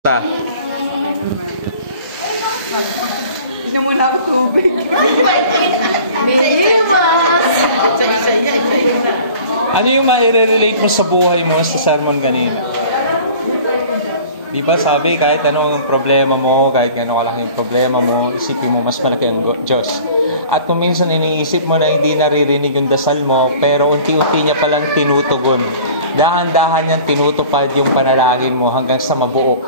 Ta. Inom muna ako tubig. Ano yung ma-relate mo sa buhay mo sa sermon kanina? Di ba sabi, kahit ano ang problema mo, kahit ano kalaki yung problema mo, isipin mo mas malaki ang Diyos. At kung minsan iniisip mo na hindi naririnig yung dasal mo, pero unti-unti niya palang tinutugon. Dahan-dahan niyang tinutupad yung panalangin mo hanggang sa mabuo.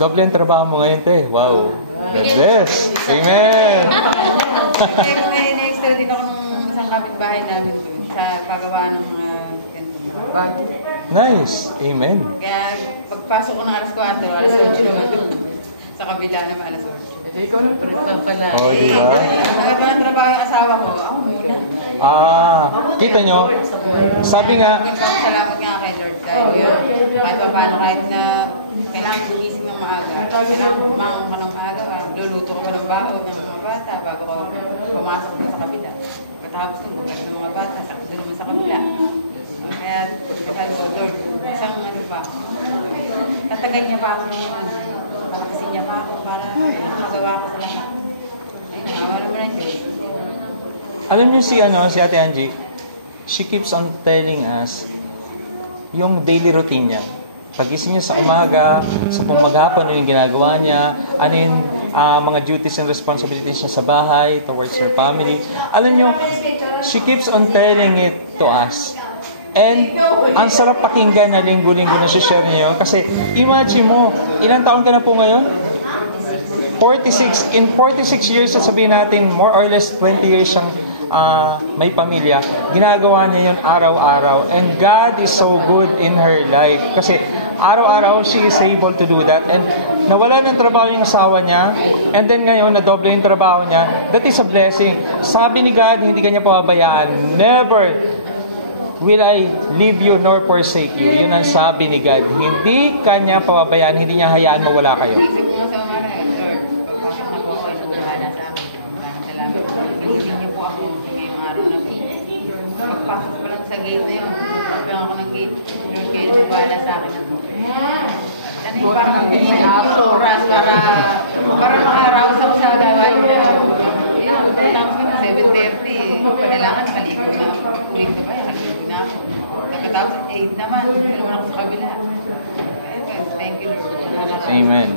Doble ang trabaho mo ngayon, te. Wow. The best. Amen. May na-extra din ako nung isang kapitbahay namin doon sa paggawa ng bago. Nice. Amen. Kaya pagpasok ko ng alas 4, alas 8 naman doon. Sa kabila naman alas 8. Ikaw lang pala. Oh, di ba? Kahit mga trabaho yung asawa ko, ako muna. Kita nyo? Sabi nga, Salamat nga kay Lord dahil yun. Kahit pa paano, kahit na kailangan gumising ng maaga. Kailangan kumangang ka ng maaga. Luluto ko pa ng baon ng mga bata bago ko pumasok din sa kabila. Patapos nung bukag ng mga bata, sakit din naman sa kabila. Kaya, sabi ko, Lord, isang ano pa, tatagan niya pa ako ng palakasin niya pa ako para magawa ko sa lahat. Ayun, nakawala mo ng Diyos. alam nyo si Ate Angie, she keeps on telling us yung daily routine niya. Pagising niya sa umaga, sa maghapon, ano yung ginagawa niya, ano yung mga duties and responsibilities niya sa bahay, towards her family. Alam nyo, she keeps on telling it to us. And ang sarap pakinggan na linggo-linggo na share niya yun. Kasi imagine mo, ilang taon ka na po ngayon? 46. In 46 years, sabihin natin, more or less 20 years siyang may pamilya. Ginagawa niya yun araw-araw. And God is so good in her life. Kasi araw-araw, she is able to do that. And nawala ng trabaho yung asawa niya. And then ngayon, nadoble yung trabaho niya. That is a blessing. Sabi ni God, hindi kanya pababayaan. Never will I leave you nor forsake you. Yun ang sabi ni God. Hindi kanya pababayaan, hindi niya hayaan mawala kayo. Isip mo sa mga Lord, pagpasok na po ako, ito bahala sa amin. Maraming salamat. Pagdating niyo po ako ngayong araw na po. Pagpasok ko lang sa gate na yun, pagpasok ako ng gate, Lord, kayo na bahala sa akin na po. Ano yung parang may oras para maka-arouse ako sa gawain niya. Tapos kami 7:30, kailangan nakaligo na ako. Ulit na ba? Nakaligo na ako. Pagkatapos 8 naman, naman ako sa kabila. Thank you, Lord. Amen.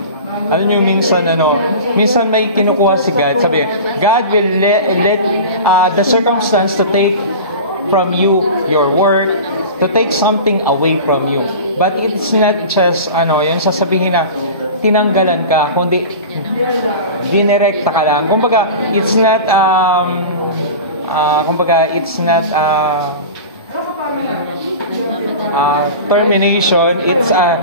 Alam niyo, minsan may kinukuha si God. Sabi, God will let the circumstance to take from you your work, to take something away from you. But it's not just, yung sasabihin na, tinanggalan ka, kundi dinirekta ka lang. Kumbaga, it's not termination, it's a